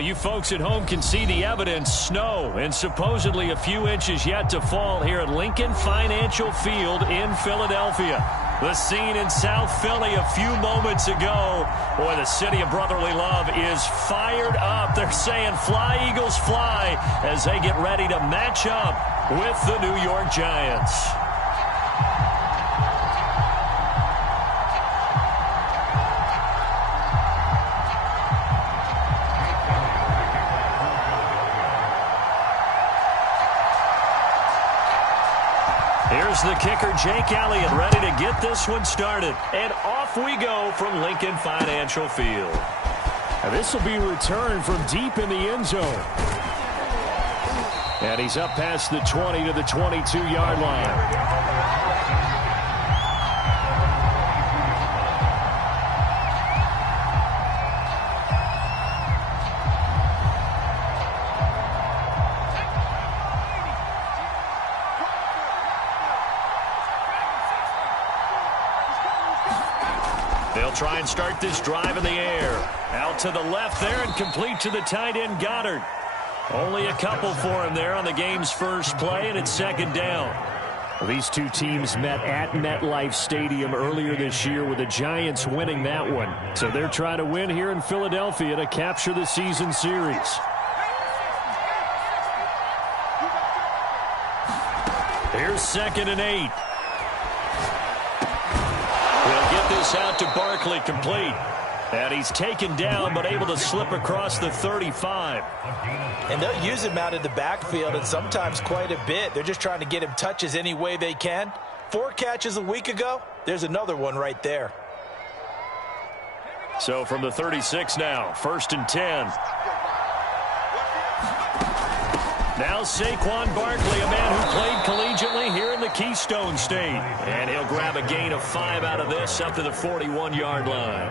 Well, you folks at home can see the evidence. Snow and supposedly a few inches yet to fall here at Lincoln Financial Field in Philadelphia. The scene in South Philly a few moments ago. Boy, the city of brotherly love is fired up. They're saying fly, Eagles, fly, as they get ready to match up with the New York Giants. Here's the kicker, Jake Elliott, ready to get this one started. And off we go from Lincoln Financial Field. And this will be returned from deep in the end zone. And he's up past the 20 to the 22-yard line. They'll try and start this drive in the air. Out to the left there and complete to the tight end, Goddard. Only a couple for him there on the game's first play, and it's second down. Well, these two teams met at MetLife Stadium earlier this year with the Giants winning that one. So they're trying to win here in Philadelphia to capture the season series. Here's 2nd and 8. He'll get this out to Barkley, complete. And he's taken down, but able to slip across the 35. And they'll use him out in the backfield, and sometimes quite a bit. They're just trying to get him touches any way they can. 4 catches a week ago. There's another one right there. So from the 36 now, 1st and 10. Now Saquon Barkley, a man who played collegiately here in the Keystone State. And he'll grab a gain of 5 out of this up to the 41-yard line.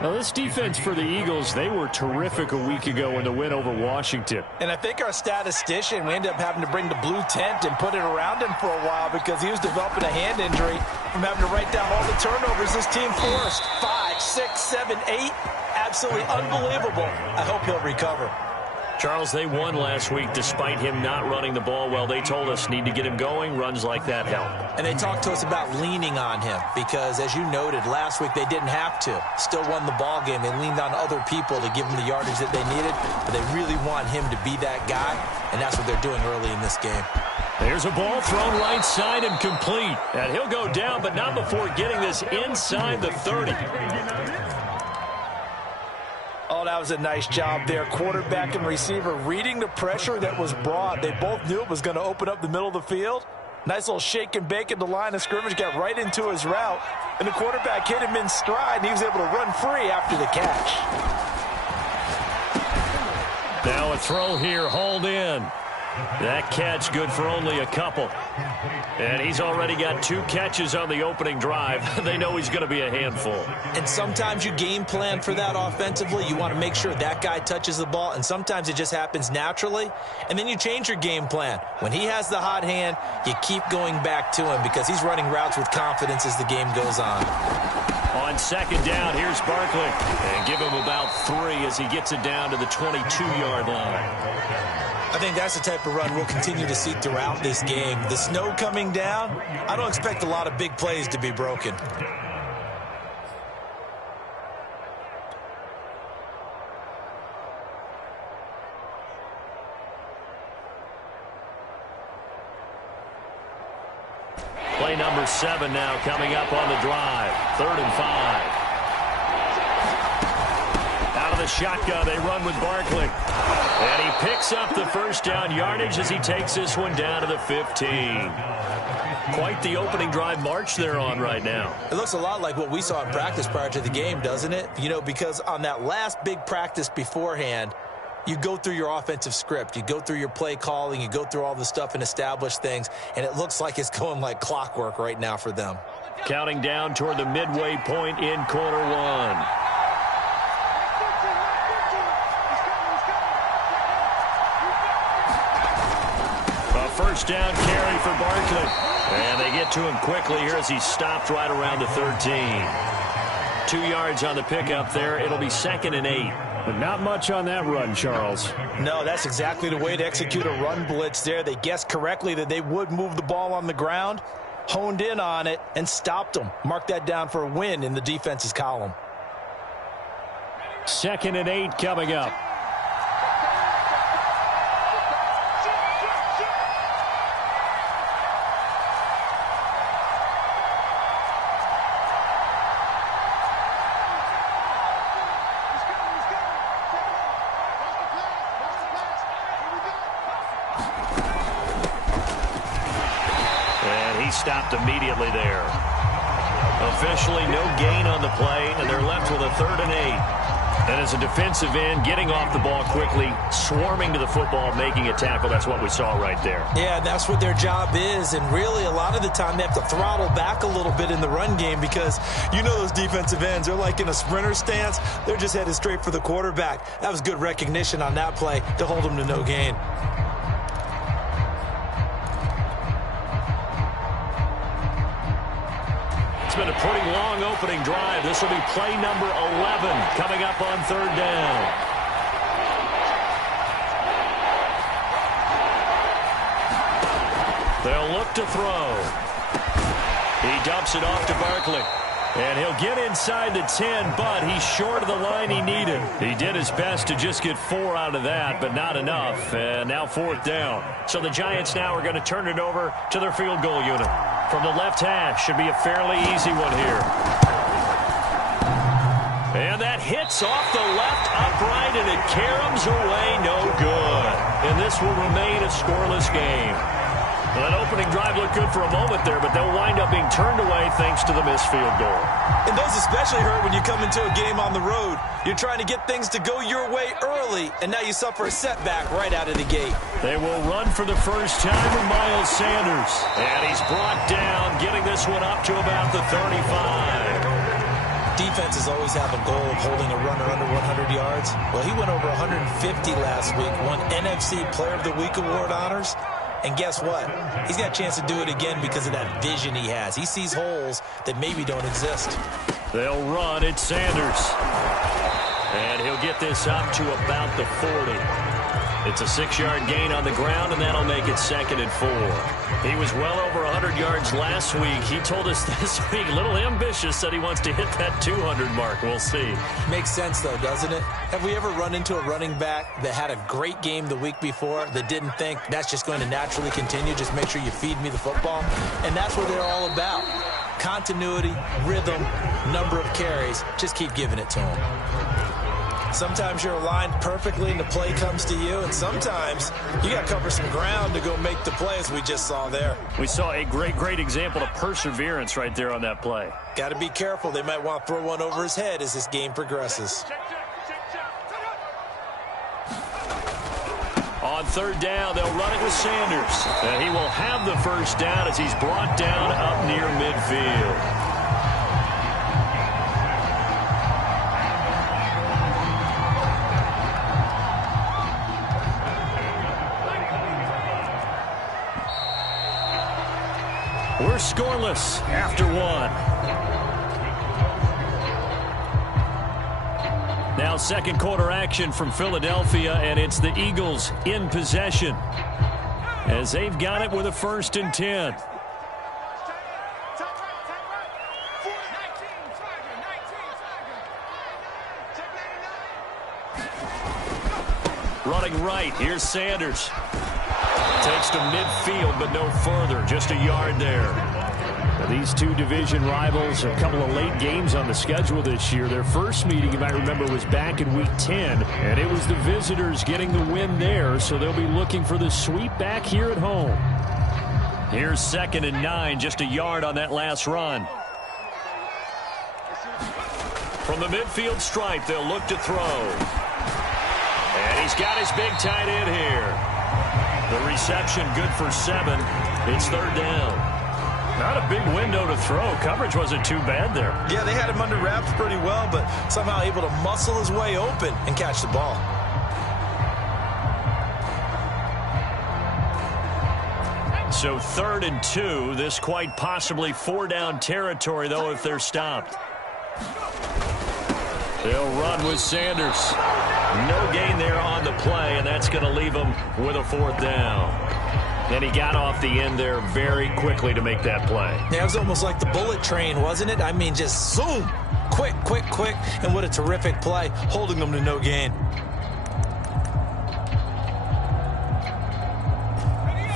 Now, this defense for the Eagles, they were terrific a week ago in the win over Washington. And I think our statistician, we ended up having to bring the blue tent and put it around him for a while because he was developing a hand injury from having to write down all the turnovers this team forced. 5, 6, 7, 8. Absolutely unbelievable. I hope he'll recover. Charles, they won last week despite him not running the ball well. They told us need to get him going. Runs like that help. And they talked to us about leaning on him because, as you noted, last week they didn't have to. Still won the ball game. They leaned on other people to give them the yardage that they needed, but they really want him to be that guy, and that's what they're doing early in this game. There's a ball thrown right side and complete. And he'll go down, but not before getting this inside the 30. Oh, that was a nice job there. Quarterback and receiver reading the pressure that was brought. They both knew it was going to open up the middle of the field. Nice little shake and bake at the line of scrimmage, got right into his route. And the quarterback hit him in stride, and he was able to run free after the catch. Now a throw here, hauled in. That catch good for only a couple. And he's already got 2 catches on the opening drive. They know he's going to be a handful. And sometimes you game plan for that offensively. You want to make sure that guy touches the ball, and sometimes it just happens naturally. And then you change your game plan. When he has the hot hand, you keep going back to him because he's running routes with confidence as the game goes on. On 2nd down, here's Barkley. And give him about 3 as he gets it down to the 22-yard line. I think that's the type of run we'll continue to see throughout this game. The snow coming down, I don't expect a lot of big plays to be broken. Play number 7 now coming up on the drive. 3rd and 5. Out of the shotgun, they run with Barkley. And he picks up the first down yardage as he takes this one down to the 15. Quite the opening drive march they're on right now. It looks a lot like what we saw in practice prior to the game, doesn't it? You know, because on that last big practice beforehand, you go through your offensive script. You go through your play calling. You go through all the stuff and establish things. And it looks like it's going like clockwork right now for them. Counting down toward the midway point in quarter 1. First down carry for Barkley. And they get to him quickly here as he's stopped right around the 13. 2 yards on the pickup there. It'll be 2nd and 8. But not much on that run, Charles. No, that's exactly the way to execute a run blitz there. They guessed correctly that they would move the ball on the ground, honed in on it, and stopped them. Mark that down for a win in the defense's column. 2nd and 8 coming up. Stopped immediately there. Officially no gain on the play, and they're left with a 3rd and 8. And as a defensive end, getting off the ball quickly, swarming to the football, making a tackle, that's what we saw right there. Yeah, that's what their job is, and really a lot of the time they have to throttle back a little bit in the run game because you know those defensive ends, they're like in a sprinter stance. They're just headed straight for the quarterback. That was good recognition on that play to hold them to no gain. Been a pretty long opening drive. This will be play number 11 coming up on 3rd down. They'll look to throw. He dumps it off to Barkley. And he'll get inside the 10, but he's short of the line he needed. He did his best to just get 4 out of that, but not enough. And now 4th down. So the Giants now are going to turn it over to their field goal unit. From the left hash, should be a fairly easy one here. And that hits off the left upright, and it caroms away, no good. And this will remain a scoreless game. Well, that opening drive looked good for a moment there, but they'll wind up being turned away thanks to the missed field goal. And those especially hurt when you come into a game on the road. You're trying to get things to go your way early, and now you suffer a setback right out of the gate. They will run for the first time with Miles Sanders. And he's brought down, getting this one up to about the 35. Defenses always have a goal of holding a runner under 100 yards. Well, he went over 150 last week, won NFC Player of the Week award honors. And guess what? He's got a chance to do it again because of that vision he has. He sees holes that maybe don't exist. They'll run. It's Sanders. And he'll get this up to about the 40. It's a 6-yard gain on the ground, and that'll make it 2nd and 4. He was well over 100 yards last week. He told us this week, a little ambitious, said he wants to hit that 200 mark. We'll see. Makes sense, though, doesn't it? Have we ever run into a running back that had a great game the week before that didn't think that's just going to naturally continue? Just make sure you feed me the football. And that's what they're all about. Continuity, rhythm, number of carries. Just keep giving it to them. Sometimes you're aligned perfectly and the play comes to you, and sometimes you got to cover some ground to go make the play, as we just saw there. We saw a great example of perseverance right there on that play. Got to be careful. They might want to throw one over his head as this game progresses. On 3rd down, they'll run it with Sanders. And he will have the first down as he's brought down up near midfield. We're scoreless after 1. Now 2nd quarter action from Philadelphia, and it's the Eagles in possession as they've got it with a 1st and 10. Running right, here's Sanders. Takes to midfield, but no further. Just a yard there. Now, these two division rivals, a couple of late games on the schedule this year. Their first meeting, you might remember, was back in Week 10, and it was the visitors getting the win there, so they'll be looking for the sweep back here at home. Here's 2nd and 9, just a yard on that last run. From the midfield stripe, they'll look to throw. And he's got his big tight end here. The reception good for 7. It's 3rd down. Not a big window to throw. Coverage wasn't too bad there. Yeah, they had him under wraps pretty well, but somehow able to muscle his way open and catch the ball. So 3rd and 2. This quite possibly 4-down territory, though, if they're stopped. They'll run with Sanders. No gain there on the play, and that's going to leave him with a 4th down. And he got off the end there very quickly to make that play. Yeah, it was almost like the bullet train, wasn't it? I mean, just zoom. Quick, quick, quick. And what a terrific play, holding them to no gain.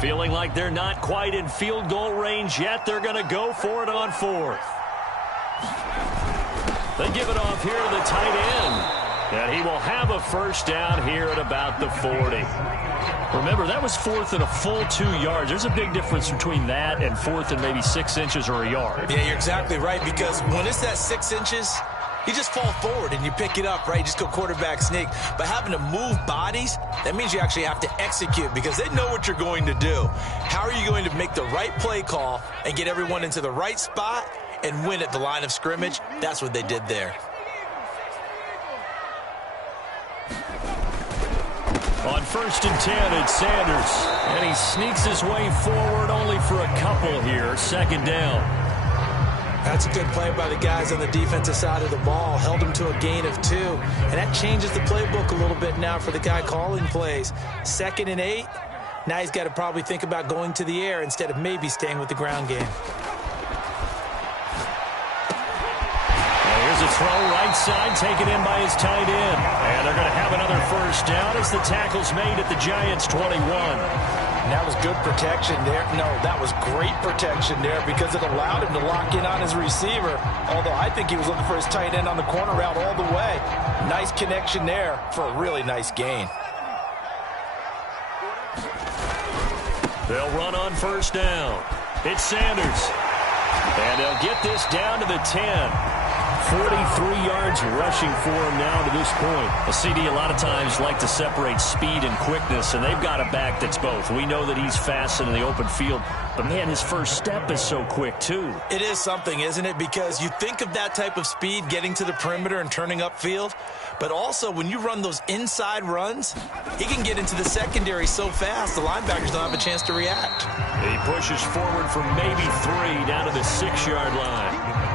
Feeling like they're not quite in field goal range yet. They're going to go for it on 4th. They give it off here to the tight end. And he will have a 1st down here at about the 40. Remember, that was 4th and a full 2 yards. There's a big difference between that and 4th and maybe 6 inches or a yard. Yeah, you're exactly right, because when it's that 6 inches, you just fall forward and you pick it up, right? You just go quarterback sneak. But having to move bodies, that means you actually have to execute because they know what you're going to do. How are you going to make the right play call and get everyone into the right spot and win at the line of scrimmage? That's what they did there. On 1st and 10, it's Sanders. And he sneaks his way forward only for a couple here. 2nd down. That's a good play by the guys on the defensive side of the ball. Held him to a gain of 2. And that changes the playbook a little bit now for the guy calling plays. 2nd and 8. Now he's got to probably think about going to the air instead of maybe staying with the ground game. Here's a throw right side, taken in by his tight end. And they're going to have another 1st down as the tackle's made at the Giants' 21. That was good protection there. No, that was great protection there because it allowed him to lock in on his receiver. Although I think he was looking for his tight end on the corner route all the way. Nice connection there for a really nice gain. They'll run on 1st down. It's Sanders. And they'll get this down to the 10. 43 yards rushing for him now to this point. A CD a lot of times like to separate speed and quickness, and they've got a back that's both. We know that he's fast in the open field, but, man, his first step is so quick, too. It is something, isn't it? Because you think of that type of speed getting to the perimeter and turning upfield, but also when you run those inside runs, he can get into the secondary so fast the linebackers don't have a chance to react. He pushes forward for maybe 3 down to the 6-yard line.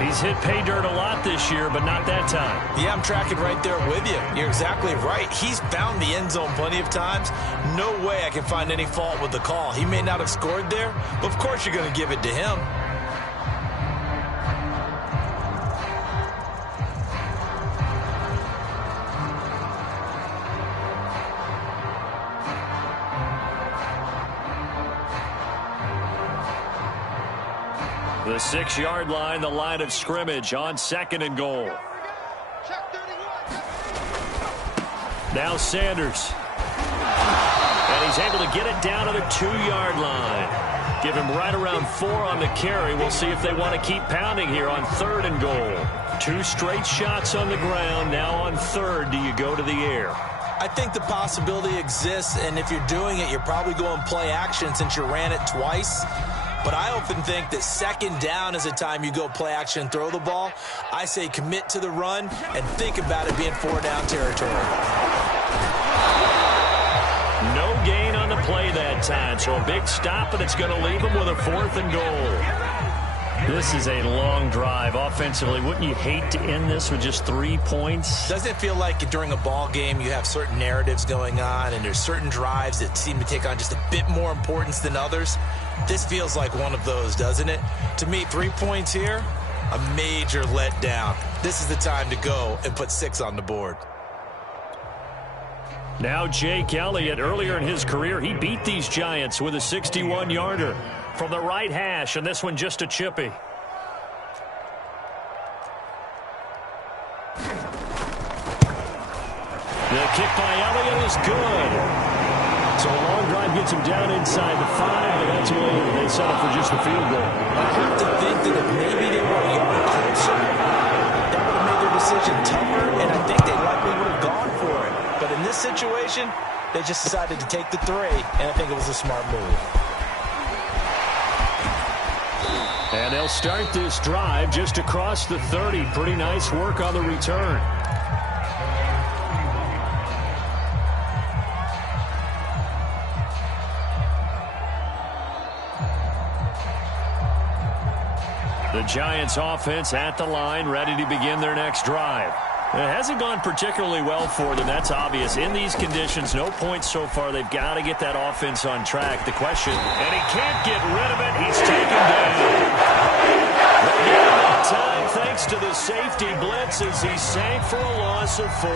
He's hit pay dirt a lot this year, but not that time. Yeah, I'm tracking right there with you. You're exactly right. He's found the end zone plenty of times. No way I can find any fault with the call. He may not have scored there, but of course you're going to give it to him. The 6-yard line, the line of scrimmage on 2nd and goal. Now Sanders. And he's able to get it down to the 2-yard line. Give him right around 4 on the carry. We'll see if they want to keep pounding here on 3rd and goal. 2 straight shots on the ground. Now on 3rd, do you go to the air? I think the possibility exists, and if you're doing it, you're probably going play action since you ran it twice. But I often think that 2nd down is a time you go play action and throw the ball. I say commit to the run and think about it being 4-down territory. No gain on the play that time, so a big stop, and it's going to leave him with a 4th and goal. This is a long drive offensively. Wouldn't you hate to end this with just 3 points? Doesn't it feel like during a ball game you have certain narratives going on and there's certain drives that seem to take on just a bit more importance than others? This feels like one of those, doesn't it? To me, 3 points here, a major letdown. This is the time to go and put 6 on the board. Now Jake Elliott, earlier in his career, he beat these Giants with a 61-yarder from the right hash, and this one just a chippy. The kick by Elliott is good. So a long drive gets him down inside the 5, but that's where they settle for just a field goal. I have to think that if maybe they were a yard closer, that would have made their decision tougher, and I think they likely would have gone for it. But in this situation, they just decided to take the 3, and I think it was a smart move. And they'll start this drive just across the 30. Pretty nice work on the return. The Giants offense at the line, ready to begin their next drive. It hasn't gone particularly well for them. That's obvious. In these conditions, no points so far. They've got to get that offense on track. The question, and he can't get rid of it. He's taken down. They get him that time thanks to the safety blitz as he sank for a loss of 4.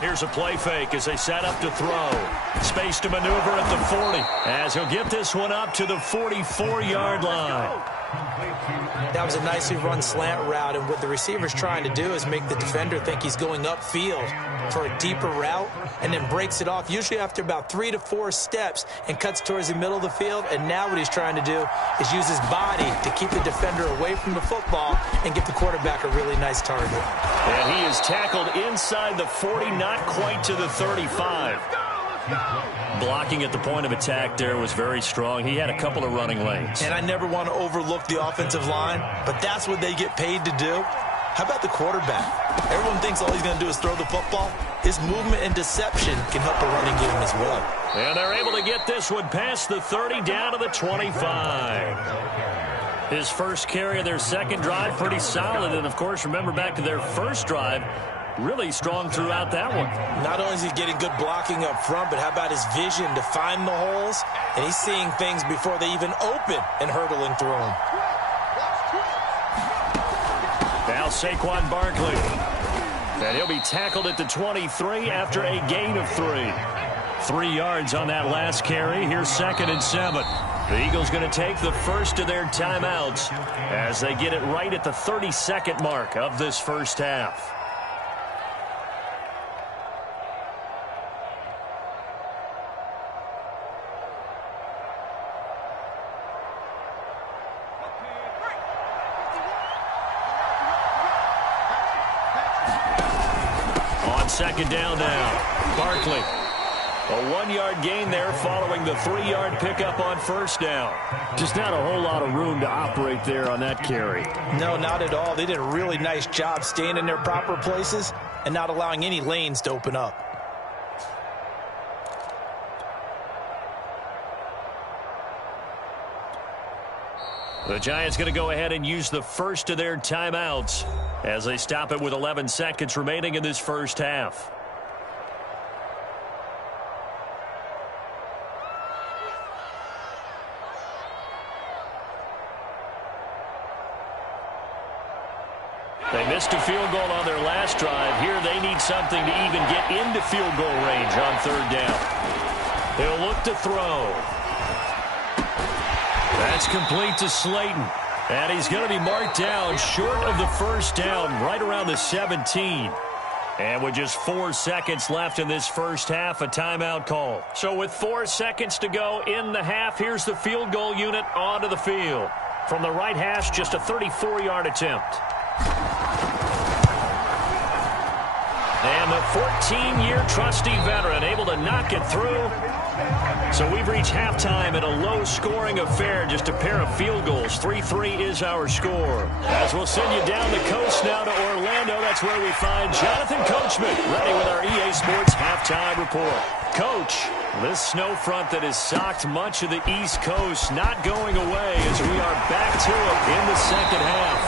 Here's a play fake as they set up to throw. Space to maneuver at the 40 as he'll get this one up to the 44-yard line. That was a nicely run slant route, and what the receiver's trying to do is make the defender think he's going upfield for a deeper route and then breaks it off, usually after about 3 to 4 steps, and cuts towards the middle of the field. And now what he's trying to do is use his body to keep the defender away from the football and give the quarterback a really nice target. And he is tackled inside the 40, not quite to the 35. Blocking at the point of attack there was very strong. He had a couple of running lanes. And I never want to overlook the offensive line, but that's what they get paid to do. How about the quarterback? Everyone thinks all he's going to do is throw the football. His movement and deception can help the running game as well. And they're able to get this one past the 30 down to the 25. His first carry of their second drive, pretty solid. And, of course, remember back to their first drive, really strong throughout that one. Not only is he getting good blocking up front, but how about his vision to find the holes? And he's seeing things before they even open and hurdling through them. Now Saquon Barkley. And he'll be tackled at the 23 after a gain of 3. 3 yards on that last carry. Here's 2nd and 7. The Eagles going to take the first of their timeouts as they get it right at the 32nd mark of this first half. On 2nd down now, Barkley. A 1-yard gain there following the 3-yard pickup on 1st down. Just not a whole lot of room to operate there on that carry. No, not at all. They did a really nice job staying in their proper places and not allowing any lanes to open up. The Giants going to go ahead and use the first of their timeouts as they stop it with 11 seconds remaining in this first half. They missed a field goal on their last drive. Here they need something to even get into field goal range on 3rd down. He'll look to throw. That's complete to Slayton. And he's going to be marked down short of the 1st down, right around the 17. And with just 4 seconds left in this first half, a timeout call. So with 4 seconds to go in the half, here's the field goal unit onto the field. From the right hash, just a 34-yard attempt. And the 14-year trusty veteran able to knock it through. So we've reached halftime in a low-scoring affair, just a pair of field goals. 3-3 is our score. As we'll send you down the coast now to Orlando, that's where we find Jonathan Coachman, ready with our EA Sports halftime report. Coach, this snow front that has socked much of the East Coast not going away as we are back to it in the second half.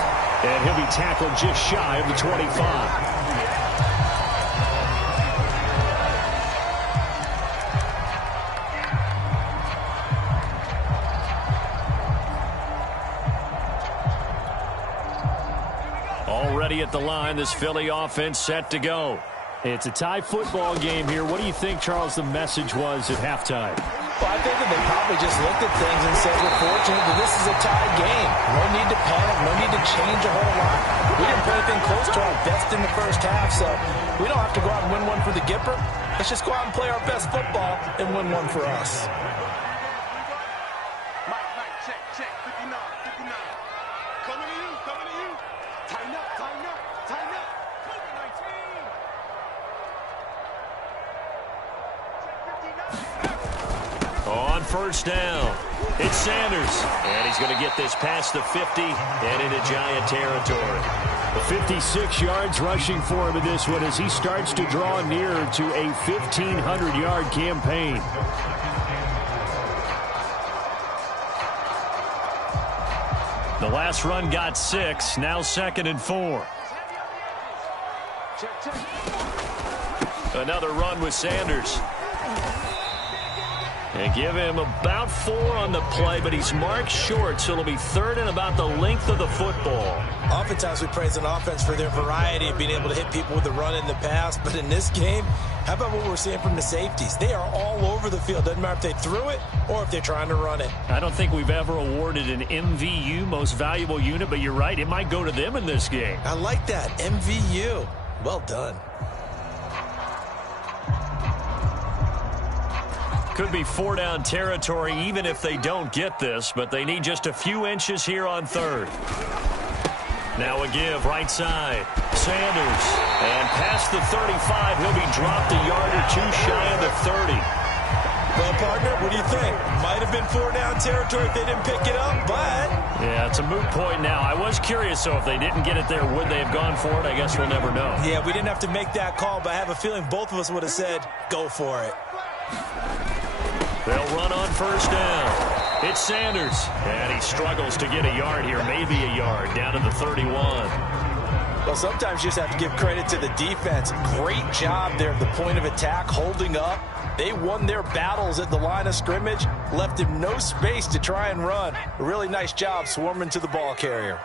And he'll be tackled just shy of the 25. Already at the line, this Philly offense set to go. It's a tie football game here. What do you think, Charles, the message was at halftime? Well, I think that they probably just looked at things and said, we're fortunate that this is a tied game. No need to panic, no need to change a whole lot. We didn't play anything close to our best in the first half, so we don't have to go out and win one for the Gipper. Let's just go out and play our best football and win one for us. Mike, check, 59. Coming to you. Tighten up. first down. It's Sanders. And he's going to get this past the 50 and into Giant territory. 56 yards rushing for him in this one as he starts to draw near to a 1,500-yard campaign. The last run got 6. Now 2nd and 4. Another run with Sanders. And give him about 4 on the play, but he's marked short, so it'll be 3rd and about the length of the football. Oftentimes we praise an offense for their variety of being able to hit people with the run in the past, but in this game, how about what we're seeing from the safeties? They are all over the field. Doesn't matter if they threw it or if they're trying to run it. I don't think we've ever awarded an MVU, most valuable unit, but you're right, it might go to them in this game. I like that, MVU. Well done. Could be 4-down territory even if they don't get this, but they need just a few inches here on 3rd. Now a give, right side. Sanders. And past the 35, he'll be dropped a yard or 2 shy of the 30. Well, partner, what do you think? Might have been 4-down territory if they didn't pick it up, but... Yeah, it's a moot point now. I was curious, so if they didn't get it there, would they have gone for it? I guess we'll never know. Yeah, we didn't have to make that call, but I have a feeling both of us would have said, go for it. They'll run on first down. It's Sanders. And he struggles to get a yard here, maybe a yard, down to the 31. Well, sometimes you just have to give credit to the defense. Great job there at the point of attack, holding up. They won their battles at the line of scrimmage, left him no space to try and run. A really nice job swarming to the ball carrier.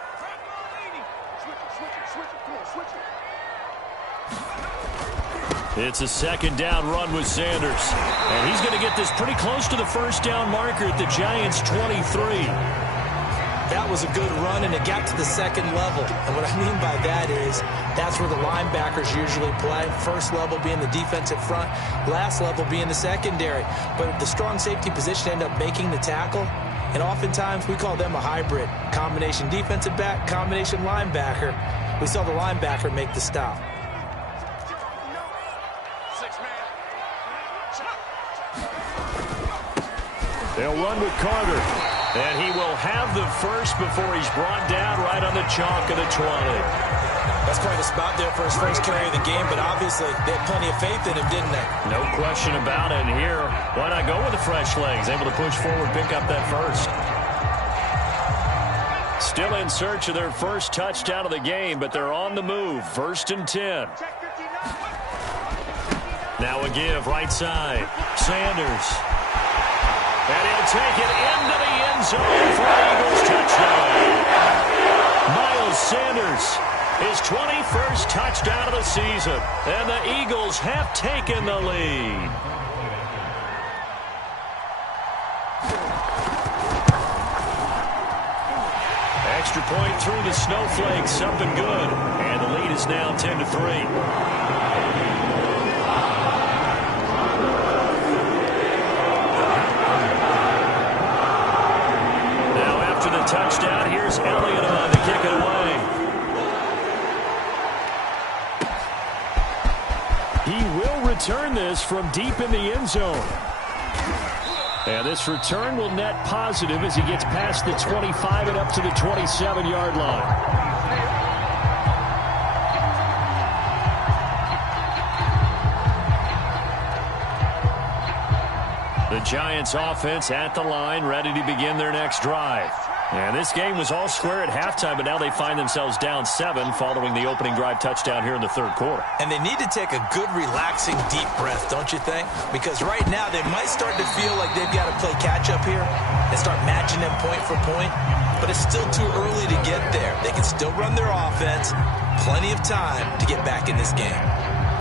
It's a 2nd down run with Sanders. And he's going to get this pretty close to the first down marker at the Giants' 23. That was a good run, and it got to the 2nd level. And what I mean by that is that's where the linebackers usually play. First level being the defensive front, last level being the secondary. But the strong safety position ended up making the tackle. And oftentimes we call them a hybrid. Combination defensive back, combination linebacker. We saw the linebacker make the stop. They'll run with Carter. And he will have the first before he's brought down right on the chalk of the 20. That's quite a spot there for his first carry of the game, but obviously they had plenty of faith in him, didn't they? No question about it. And here, why not go with the fresh legs? Able to push forward, pick up that first. Still in search of their first touchdown of the game, but they're on the move. 1st and 10. Now a give, right side. Sanders. And he'll take it into the end zone for an Eagles touchdown. Miles Sanders, his 21st touchdown of the season. And the Eagles have taken the lead. Extra point through the snowflakes, something good. And the lead is now 10-3. Touchdown. Here's Elliott on to kick it away. He will return this from deep in the end zone. And this return will net positive as he gets past the 25 and up to the 27-yard line. The Giants offense at the line, ready to begin their next drive. And this game was all square at halftime, but now they find themselves down 7 following the opening drive touchdown here in the 3rd quarter. And they need to take a good, relaxing, deep breath, don't you think? Because right now they might start to feel like they've got to play catch-up here and start matching them point for point. But it's still too early to get there. They can still run their offense. Plenty of time to get back in this game.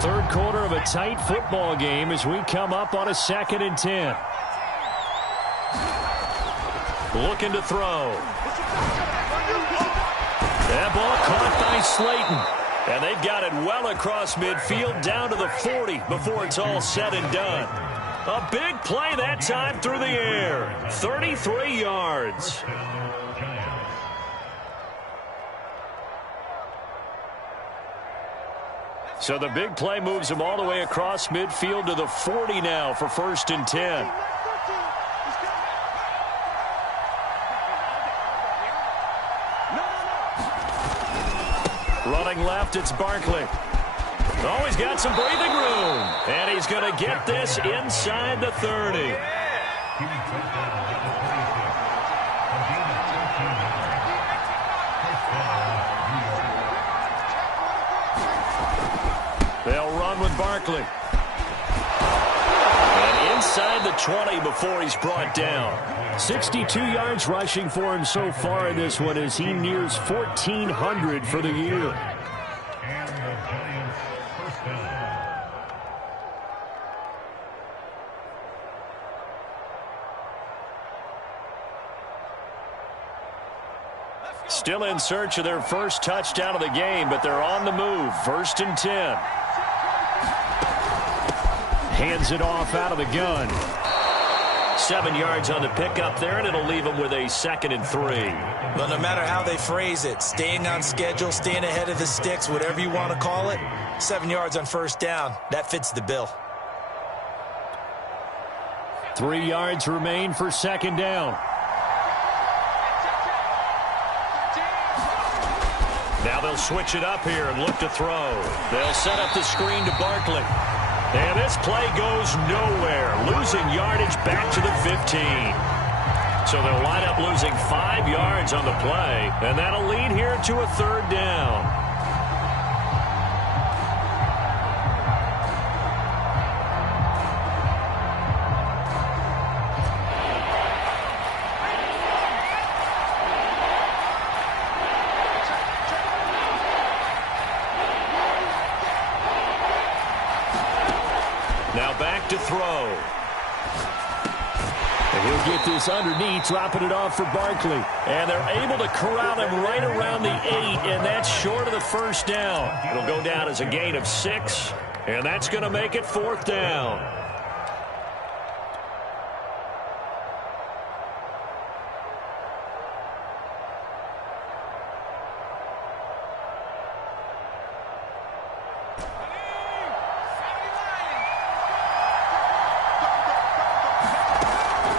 3rd quarter of a tight football game as we come up on a 2nd and 10. Looking to throw. That ball caught by Slayton. And they've got it well across midfield down to the 40 before it's all said and done. A big play that time through the air. 33 yards. So the big play moves him all the way across midfield to the 40 now for 1st and 10. Running left, it's Barkley. Oh, he's got some breathing room. And he's going to get this inside the 30. They'll run with Barkley. And inside the 20 before he's brought down. 62 yards rushing for him so far in this one as he nears 1,400 for the year. Still in search of their first touchdown of the game, but they're on the move. 1st and 10. Hands it off out of the gun. 7 yards on the pickup there, and it'll leave them with a 2nd and 3. But no matter how they phrase it, staying on schedule, staying ahead of the sticks, whatever you want to call it, 7 yards on 1st down, that fits the bill. 3 yards remain for 2nd down. Now they'll switch it up here and look to throw. They'll set up the screen to Barkley. And this play goes nowhere, losing yardage back to the 15. So they'll wind up losing 5 yards on the play, and that'll lead here to a 3rd down. Now back to throw. And he'll get this underneath, dropping it off for Barkley. And they're able to corral him right around the 8, and that's short of the 1st down. It'll go down as a gain of 6, and that's going to make it 4th down.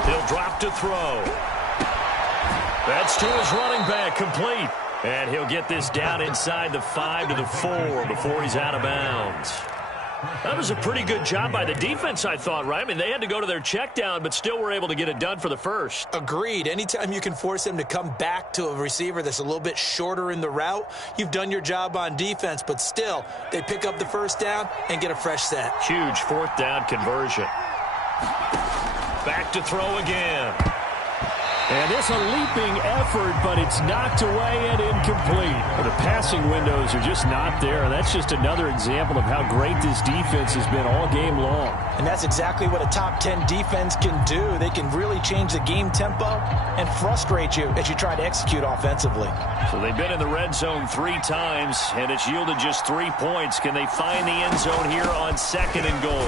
He'll drop to throw. That's to his running back, complete. And he'll get this down inside the 5 to the 4 before he's out of bounds. That was a pretty good job by the defense, I thought, right? I mean, they had to go to their check down, but still were able to get it done for the first. Agreed. Anytime you can force them to come back to a receiver that's a little bit shorter in the route, you've done your job on defense, but still, they pick up the 1st down and get a fresh set. Huge 4th down conversion. Back to throw again. And it's a leaping effort, but it's knocked away and incomplete. The passing windows are just not there. That's just another example of how great this defense has been all game long. And that's exactly what a top 10 defense can do. They can really change the game tempo and frustrate you as you try to execute offensively. So they've been in the red zone 3 times, and it's yielded just 3 points. Can they find the end zone here on 2nd and goal?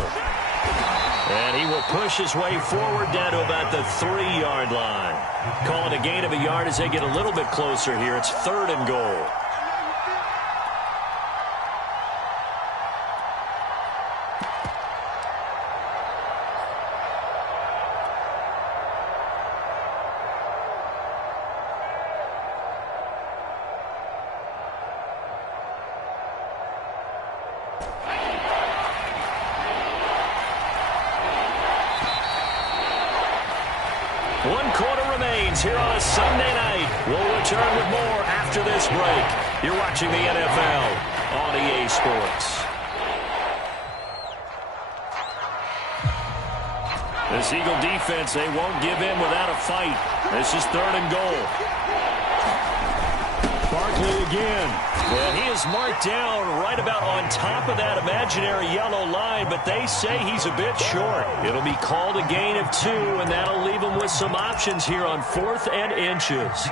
And he will push his way forward down to about the 3-yard line. Call it a gain of a yard as they get a little bit closer here. It's 3rd and goal. Here on a Sunday night. We'll return with more after this break. You're watching the NFL on EA Sports. This Eagle defense, they won't give in without a fight. This is 3rd and goal. Barkley again. Well, he is marked down right about on top of that imaginary yellow line, but they say he's a bit short. It'll be called a gain of 2, and that'll leave him with some options here on 4th and inches.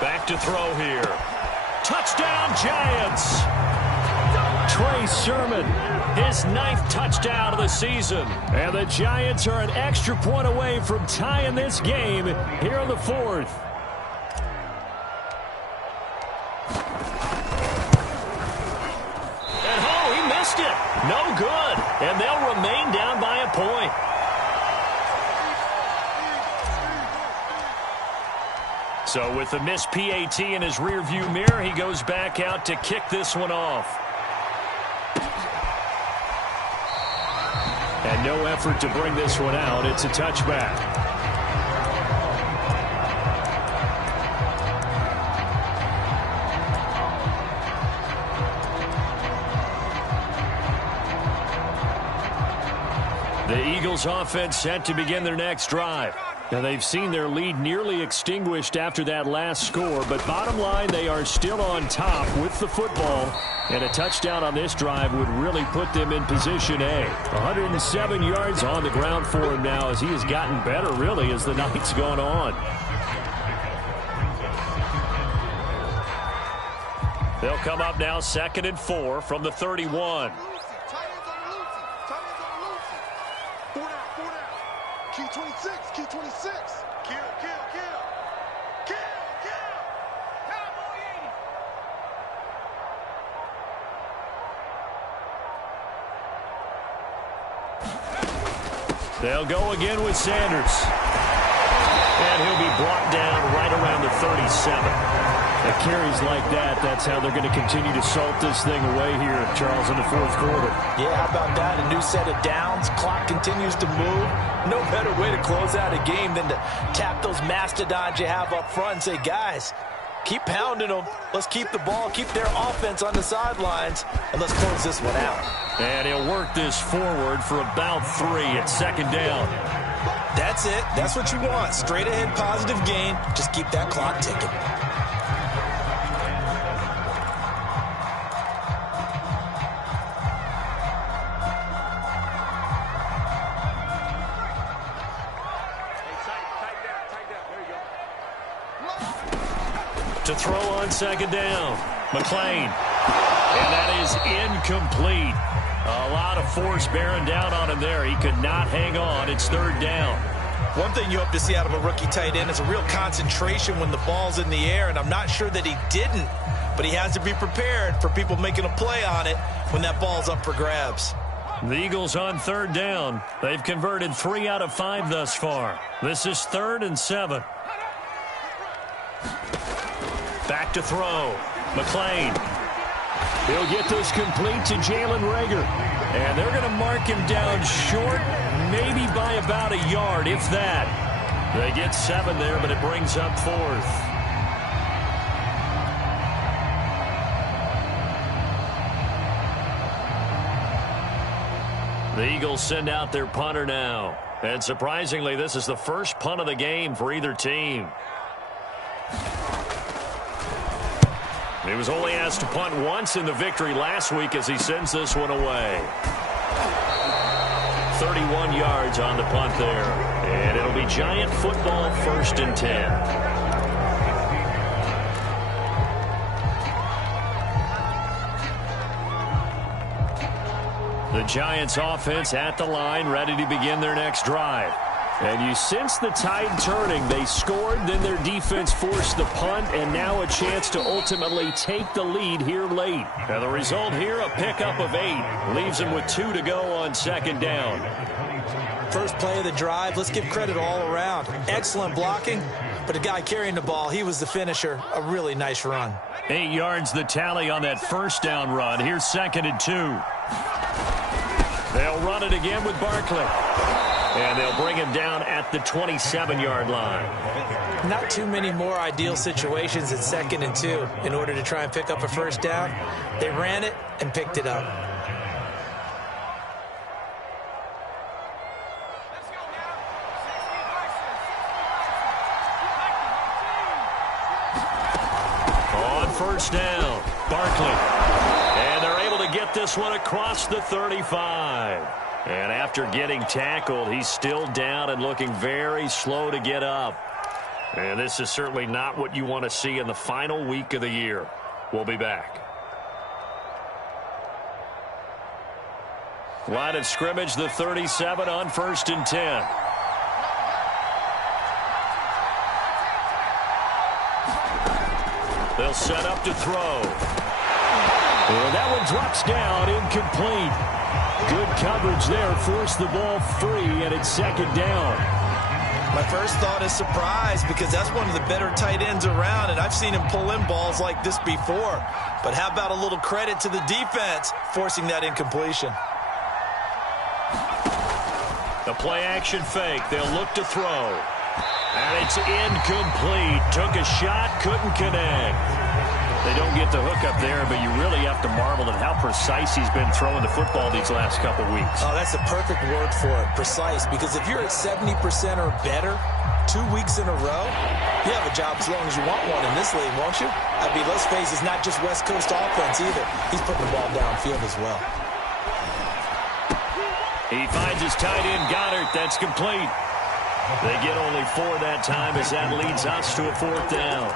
Back to throw here. Touchdown, Giants! Trey Sermon, his 9th touchdown of the season. And the Giants are an extra point away from tying this game here in the 4th. And he missed it. No good. And they'll remain down by a point. So with the missed PAT in his rearview mirror, he goes back out to kick this one off. And no effort to bring this one out. It's a touchback. The Eagles offense set to begin their next drive. Now, they've seen their lead nearly extinguished after that last score, but bottom line, they are still on top with the football, and a touchdown on this drive would really put them in position A. 107 yards on the ground for him now as he has gotten better, really, as the night's gone on. They'll come up now 2nd and 4 from the 31. Q26, Q26. Kill. Cowboy 80. They'll go again with Sanders. And he'll be brought down right around the 37. The carries like that, that's how they're going to continue to salt this thing away here, Charles, in the 4th quarter. Yeah, how about that? A new set of downs. Clock continues to move. No better way to close out a game than to tap those mastodons you have up front and say, guys, keep pounding them. Let's keep the ball, keep their offense on the sidelines, and let's close this one out. And he'll work this forward for about 3 at 2nd down. That's it. That's what you want. Straight ahead positive gain. Just keep that clock ticking. To throw on 2nd down. McClain. And that is incomplete. A lot of force bearing down on him there. He could not hang on. It's 3rd down. One thing you hope to see out of a rookie tight end is a real concentration when the ball's in the air, and I'm not sure that he didn't, but he has to be prepared for people making a play on it when that ball's up for grabs. The Eagles on 3rd down. They've converted 3 out of 5 thus far. This is 3rd and 7. Back to throw. McClain. He'll get this complete to Jalen Reagor. And they're going to mark him down short, maybe by about a yard, if that. They get 7 there, but it brings up 4th. The Eagles send out their punter now. And surprisingly, this is the first punt of the game for either team. He was only asked to punt once in the victory last week as he sends this one away. 31 yards on the punt there. And it'll be Giant football 1st and 10. The Giants offense at the line, ready to begin their next drive. And you sense the tide turning. They scored, then their defense forced the punt, and now a chance to ultimately take the lead here late. And the result here, a pickup of 8. Leaves them with 2 to go on 2nd down. First play of the drive, let's give credit all around. Excellent blocking, but the guy carrying the ball, he was the finisher. A really nice run. 8 yards the tally on that 1st down run. Here's 2nd and 2. They'll run it again with Barkley. And they'll bring him down at the 27-yard line. Not too many more ideal situations at 2nd and 2 in order to try and pick up a 1st down. They ran it and picked it up. On 1st down, Barkley. And they're able to get this one across the 35. And after getting tackled, he's still down and looking very slow to get up. And this is certainly not what you want to see in the final week of the year. We'll be back. Line of scrimmage, the 37 on 1st and 10. They'll set up to throw. And that one drops down, incomplete. Good coverage there, forced the ball free, and it's 2nd down. My first thought is surprise, because that's one of the better tight ends around, and I've seen him pull in balls like this before. But how about a little credit to the defense forcing that incompletion? The play-action fake. They'll look to throw. And it's incomplete. Took a shot, couldn't connect. They don't get the hook up there, but you really have to marvel at how precise he's been throwing the football these last couple weeks. Oh, that's the perfect word for it, precise. Because if you're at 70% or better 2 weeks in a row, you have a job as long as you want one in this league, won't you? I mean, let's face it, it's not just West Coast offense either. He's putting the ball downfield as well. He finds his tight end, Goddard. That's complete. They get only 4 that time as that leads us to a 4th down.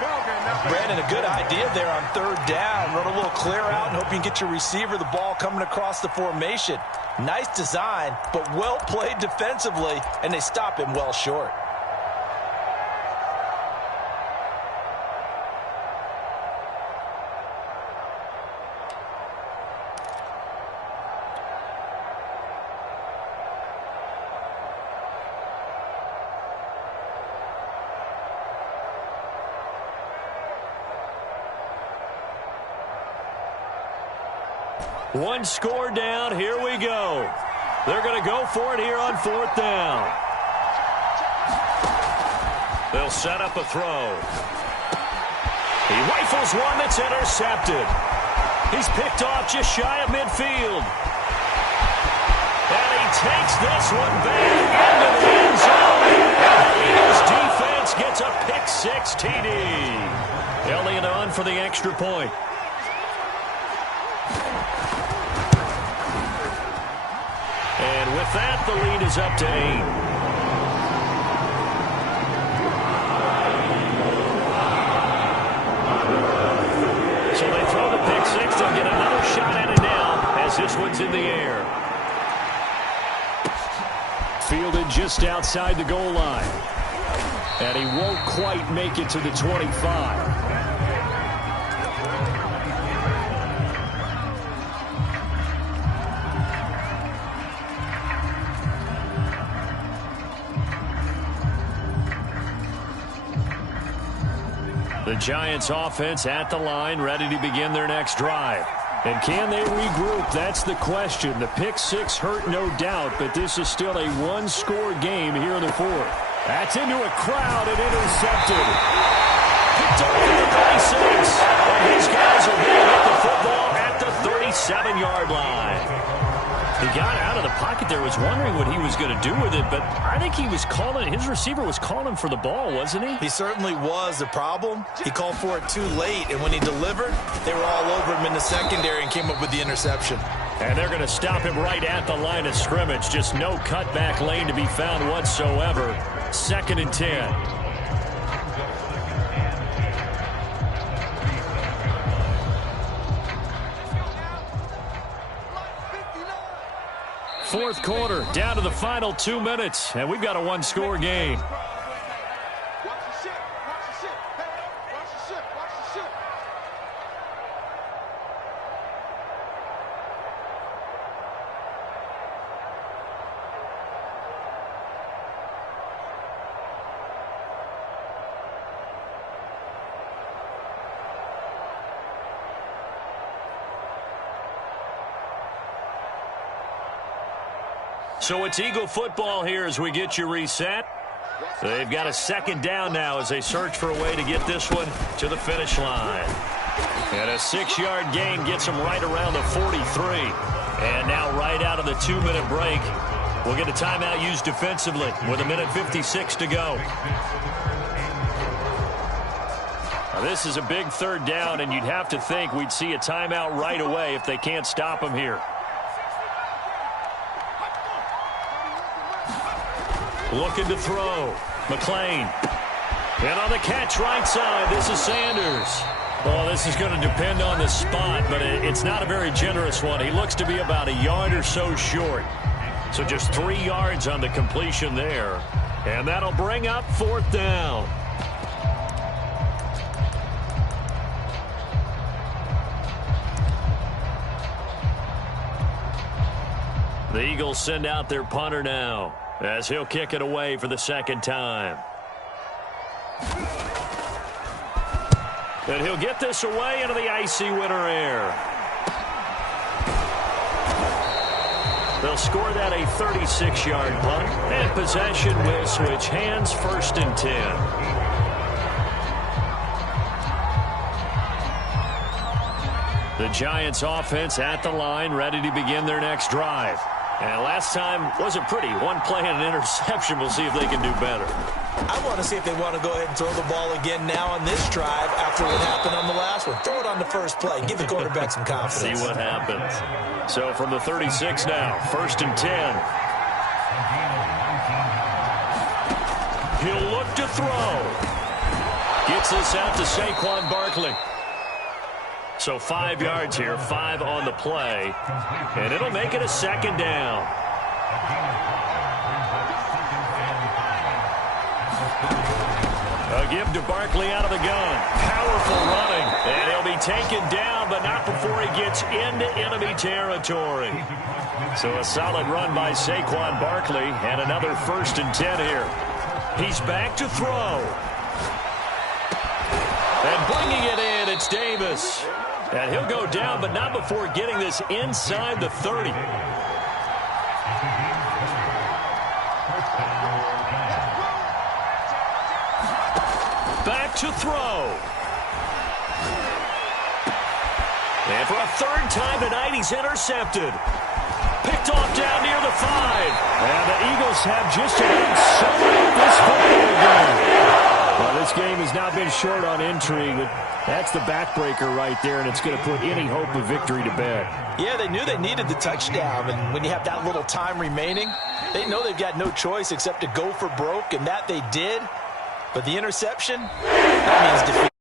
Brandon, a good idea there on 3rd down. Run a little clear out and hope you can get your receiver the ball coming across the formation. Nice design, but well played defensively, and they stop him well short. One score down. Here we go. They're going to go for it here on 4th down. They'll set up a throw. He rifles one that's intercepted. He's picked off just shy of midfield. And he takes this one back into the end zone. And the Eagles defense gets a pick-6 TD. Elliott on for the extra point. And with that, the lead is up to 8. So they throw the pick-6. They'll get another shot at it now as this one's in the air. Fielded just outside the goal line. And he won't quite make it to the 25. The Giants offense at the line, ready to begin their next drive. And can they regroup? That's the question. The pick-6 hurt, no doubt, but this is still a one-score game here in the 4th. That's into a crowd and intercepted. Picked up at the 36. And his guys are going to get the football at the 37-yard line. He got out of the pocket there, was wondering what he was going to do with it, but I think he was calling, his receiver was calling for the ball, wasn't he? He certainly was. The problem, he called for it too late, and when he delivered, they were all over him in the secondary and came up with the interception. And they're going to stop him right at the line of scrimmage. Just no cutback lane to be found whatsoever. 2nd and 10. Fourth quarter, down to the final 2 minutes, and we've got a one-score game. So it's Eagle football here as we get you reset. They've got a 2nd down now as they search for a way to get this one to the finish line. And a 6-yard gain gets them right around the 43. And now right out of the 2-minute break, we'll get a timeout used defensively with 1:56 to go. Now this is a big 3rd down, and you'd have to think we'd see a timeout right away if they can't stop them here. Looking to throw. McLean. And on the catch right side, this is Sanders. Well, this is going to depend on the spot, but it's not a very generous one. He looks to be about a yard or so short. So just 3 yards on the completion there. And that'll bring up 4th down. The Eagles send out their punter now as he'll kick it away for the 2nd time. And he'll get this away into the icy winter air. They'll score that a 36-yard punt, and possession will switch hands, 1st and 10. The Giants offense at the line, ready to begin their next drive. And last time wasn't pretty. 1 play and an interception. We'll see if they can do better. I want to see if they want to go ahead and throw the ball again now on this drive after what happened on the last one. Throw it on the first play. Give the quarterback some confidence. See what happens. So from the 36 now, 1st and 10. He'll look to throw. Gets this out to Saquon Barkley. So 5 yards here, 5 on the play. And it'll make it a 2nd down. A give to Barkley out of the gun. Powerful running. And he'll be taken down, but not before he gets into enemy territory. So a solid run by Saquon Barkley, and another 1st and 10 here. He's back to throw. And bringing it in, it's Davis. And he'll go down, but not before getting this inside the 30. Back to throw. And for a 3rd time tonight, he's intercepted. Picked off down near the 5. And the Eagles have just about summed up this football game. Well, this game has not been short on intrigue, but that's the backbreaker right there, and it's going to put any hope of victory to bed. Yeah, they knew they needed the touchdown, and when you have that little time remaining, they know they've got no choice except to go for broke, and that they did. But the interception, that means defeat.